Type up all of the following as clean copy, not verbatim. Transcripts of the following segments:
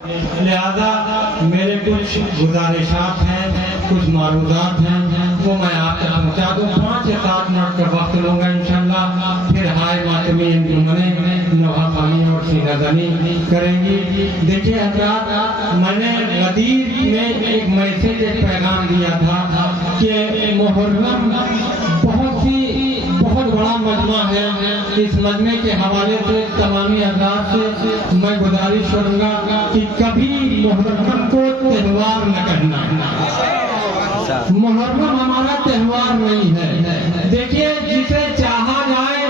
لہذا میرے کچھ گزارشات ہیں، کچھ معروضات ہیں، وہ میں آپ تک پہنچا دوں۔ 5 سے 7 منٹ کا وقت لوں گا انشاءاللہ، پھر ہائے ماتمی انجمنیں نوحہ خوانی اور سینہ زنی کریں گی۔ دیکھیے حضرات، میں نے غدیر میں ایک میسیج ایک پیغام دیا تھا کہ محرم بہت بڑا مجمع ہے۔ اس مجمع کے حوالے سے تمامی حضرات سے میں گزارش کروں گا کہ کبھی محرم کو تہوار نہ کہنا۔ محرم ہمارا تہوار نہیں ہے۔ دیکھیے، جسے چاہا جائے،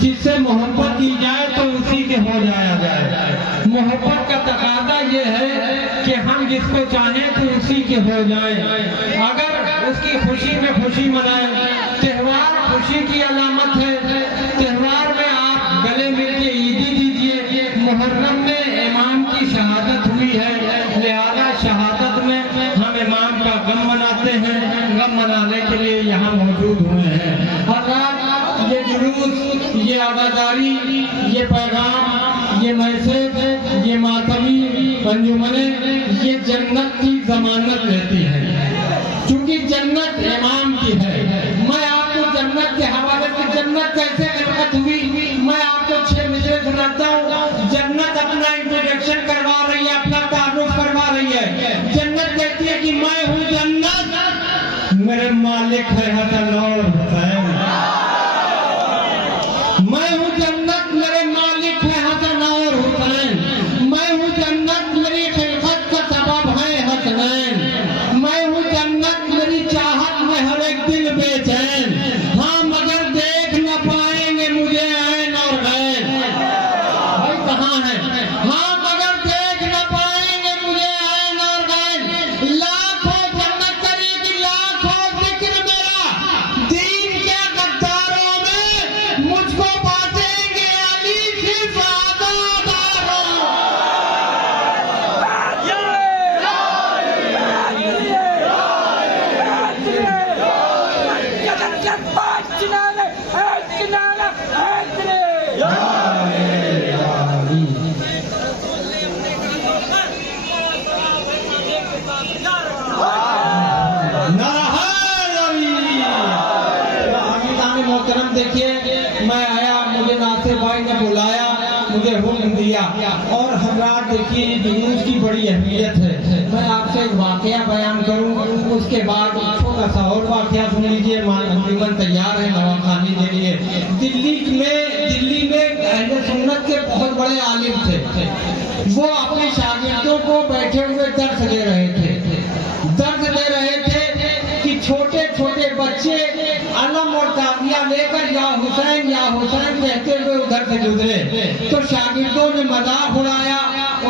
جس سے محبت کی جائے تو اسی کے ہو جایا جائے۔ محبت کا تقاضا یہ ہے کہ ہم جس کو چاہیں تو اسی کے ہو جائیں۔ اگر اس کی خوشی میں خوشی منائیں، تہوار خوشی کی علامت ہے۔ تہوار میں آپ گلے مل کے عیدی دیجیے۔ محرم میں امام کی شہادت ہوئی ہے، لہذا شہادت میں ہم امام کا غم مناتے ہیں۔ غم منانے کے لیے یہاں موجود ہوئے ہیں حضرات۔ یہ جلوس، یہ عزاداری، یہ پیغام، یہ میسیج، یہ ماتمی انجمنیں، یہ جنت کی ضمانت دیتی ہے، چونکہ جنت امام کی ہے۔ میں آپ کو جنت کے حوالے سے جنت کیسے خلقت ہوئی میں آپ کو 6 مصرے سناتا ہوں۔ جنت اپنا انٹروڈکشن کروا رہی ہے، اپنا تعارف کروا رہی ہے۔ جنت کہتی ہے کہ میں ہوں جنت، میرے مالک ہے حسن اور حسین۔ میں ہوں جنت، میرے مالک ہے حسن اور حسین۔ میں ہوں جنت، میری خلقت کا سبب ہے حسنین۔ میں ہوں جنت، میری چاہت میں ہر ایک دل بے چین۔ ہاں مگر دیکھ نہ پائیں گے مجھے عین اور غین۔ بھائی کہاں ہے؟ ہاں مگر دیکھ نہ پائیں گے مجھے عین اور غین۔ لاکھوں جنت کری کی لاکھوں ذکر میرا، دین کے غداروں میں مجھ کو بانٹیں گے علی صرف عزاداروں۔ محترم دیکھیے، میں آیا، مجھے ناصر بھائی نے بلایا، مجھے حکم دیا، اور حضرات دیکھیے جلوس کی بڑی اہمیت ہے۔ میں آپ سے ایک واقعہ بیان کروں، اس کے بعد چھوٹا سا اور واقعہ سن لیجیے۔ انجمن تیار ہے نوحہ خوانی کے لیے۔ دلی میں اہل سنت کے بہت بڑے عالم تھے، وہ اپنے شاگردوں کو بیٹھے ہوئے درس دے رہے تھے کہ چھوٹے چھوٹے بچے علم اور تعزیہ لے کر یا حسین یا حسین کہتے ہوئے ادھر سے گزرے، تو شاگردوں نے مذاق اڑایا۔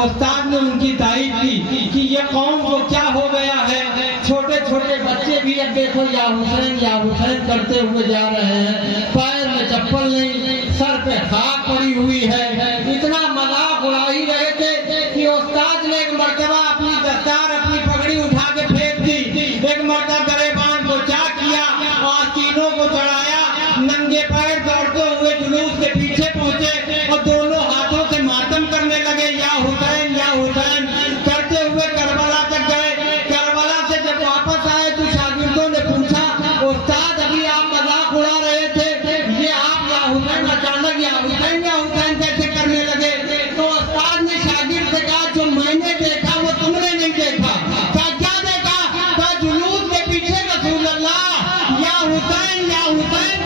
استاد نے ان کی تائید کی کہ یہ قوم کو کیا ہو گیا ہے، چھوٹے چھوٹے بچے بھی اب دیکھو یا حسین کرتے ہوئے جا رہے ہیں، پیر میں چپل نہیں، سر پہ خاک پڑی ہوئی ہے۔ اتنا مذاق اڑا ہی رہے تھے کہ استاد نے ایک مرتبہ اپنی دستار، اپنی پگڑی اٹھا کے پھینک دی۔ ایک مرتبہ گریبان کو چاک کیا، آستینوں کو چڑھایا، ننگے پیر دوڑتے ہوئے جلوس کے پیچھے پہنچے اور دونوں ہاتھوں سے ماتم کرنے لگے، یا حسین کرتے ہوئے کربلا تک گئے۔ کربلا سے جب واپس آئے تو شاگردوں نے پوچھا، استاد ابھی آپ مذاق اڑا رہے تھے، یہ آپ یا حسین اچانک یا حسین کیسے کرنے لگے؟ تو استاد نے شاگرد سے کہا، جو میں نے دیکھا وہ تم نے نہیں دیکھا۔ کہا کیا دیکھا؟ کہا جلوس کے پیچھے رسول اللہ یا حسین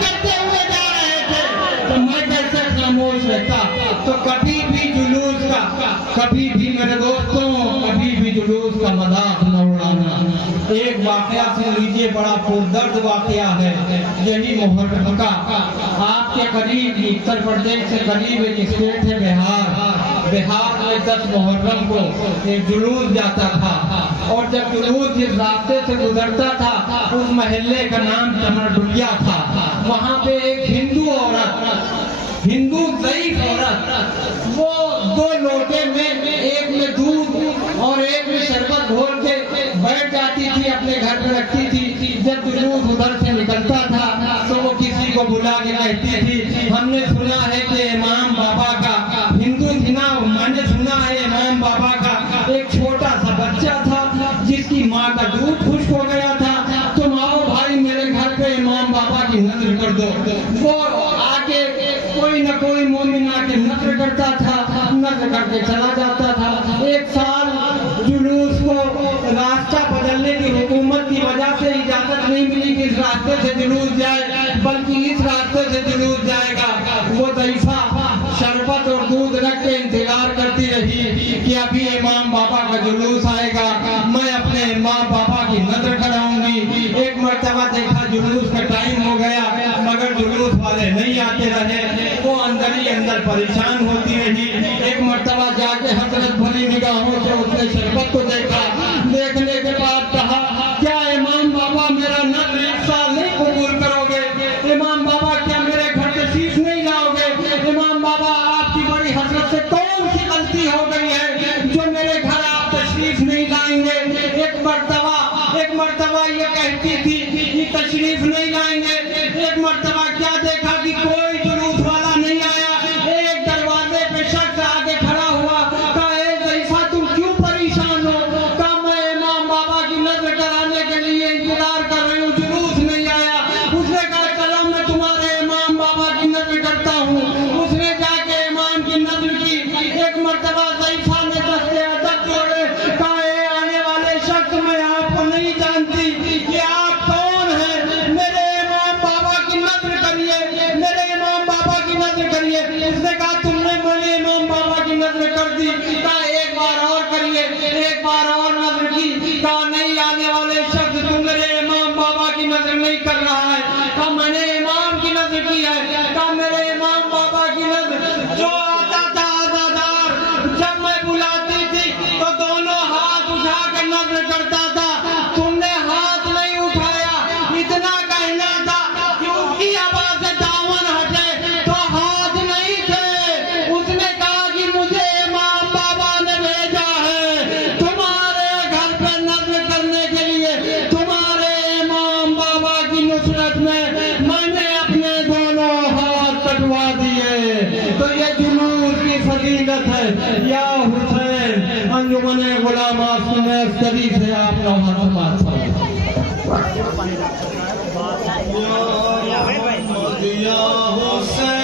کرتے ہوئے جا رہے تھے، تو میں کیسے خاموش رہتا؟ تو کبھی بھی جلوس کا، کبھی بھی میرے دوستوں، کبھی بھی جلوس کا مذاق نہ اڑانا۔ ایک واقعہ سن لیجیے، بڑا پردرد واقعہ ہے، یہی محرم کا۔ آپ کے قریب اتر پردیش سے قریب ایک اسٹیٹ ہے بہار میں 10 محرم کو ایک جلوس جاتا تھا، اور جب جلوس جس راستے سے گزرتا تھا اس محلے کا نام چمرڈولیا تھا۔ وہاں پہ ایک ہندو ضعیف عورت، وہ 2 لوٹے میں، ایک میں دودھ اور ایک میں شربت گھول کے بیٹھ جاتی تھی، اپنے گھر میں رکھتی تھی۔ جب جلوس ادھر سے نکلتا تھا تو وہ کسی کو بلا کے کہتی تھی، ہم نے سنا ہے کہ امام بابا کا، ہندو تھی نا، میں نے سنا ہے امام بابا کا ایک چھوٹا سا بچہ تھا جس کی ماں کا دودھ خشک ہو گیا تھا. تم آؤ بھائی میرے گھر پہ امام بابا کی نظر کر دو. وہ آگے کوئی نہ کوئی مومن آ کے نظر کرتا تھا, نظر کر کے چلا جاتا تھا. ایک سال جلوس کو راستہ بدلنے کی حکومت کی وجہ سے اجازت نہیں ملی کہ اس راستے سے جلوس جائے, بلکہ اس راستے سے جلوس جائے گا. وہ ضعیفہ شربت اور دودھ رکھ کے انتظار کرتی رہی کہ ابھی امام بابا کا جلوس آئے گا, میں اپنے امام بابا کی نظر کراؤں گی. ایک مرتبہ دیکھا جلوس کا ٹائم ہو گیا مگر جلوس والے نہیں آتے رہے. وہ اندر ہی اندر پریشان ہوتی رہی. ایک مرتبہ جا کے حضرت بھری نگاہوں سے اس نے شربت کو دیکھا. دیکھنے کے بعد کہا کیا امام بابا میرا نظر ایک سال نہیں قبول کرو گے؟ امام بابا کیا میرے گھر تشریف نہیں لاؤ گے؟ امام بابا آپ کی بڑی حضرت سے کون سی غلطی ہو گئی ہے جو میرے گھر آپ تشریف نہیں لائیں گے؟ ایک مرتبہ یہ کہتی تھی کہ تشریف نہیں لائیں گے. ایک مرتبہ کیا دیکھا کہ کوئی جلوس والا نہیں آیا. ایک دروازے پہ شخص آگے کھڑا ہوا, کہا اے ضعیفہ تم کیوں پریشان ہو؟ کہا میں امام بابا کی نظر کرانے کے لیے انتظار کر رہی ہوں, جلوس نہیں آیا. اس نے کہا چلو میں تمہارے امام بابا کی نظر کرتا ہوں. اس نے جا کے امام کی نظر کی. ایک مرتبہ ضعیفہ نے دستے ادب جوڑے, کہا اے آنے والے شخص میں آپ کو نہیں جانتی کہ آپ کون ہیں, میرے امام بابا کی نظر کریے, میرے امام بابا کی نظر کریے. اس نے کہا تم نے میرے امام بابا کی نظر کر دی. کہا ایک بار اور کریے. ایک بار اور نظر کی. کہا نہیں آنے والے شخص تم میرے امام بابا کی نظر نہیں کر رہا ہے. کہا میں نے امام کی نظر کی ہے. کہا میرے امام بابا کی نظر جو آتا تھا عزادار, جب میں بلاتی تھی تو دونوں ہاتھ اٹھا کے نظر کرتا تھا. تم نے ہاتھ نہیں اٹھایا, اتنا کہنا تھا کہ اس کی آواز سے دامن ہٹے تو ہاتھ نہیں تھے. اس نے کہا کہ مجھے امام بابا نے بھیجا ہے تمہارے گھر پہ نظر کرنے کے لیے. تمہارے امام بابا کی نصرت میں میں نے اپنے دونوں ہاتھ کٹوا دیے. تو یہ جلوس کی فضیلت ہے. یا حسین انجمن غلامات سنیس کری سے آپ لوگ بات یا حسین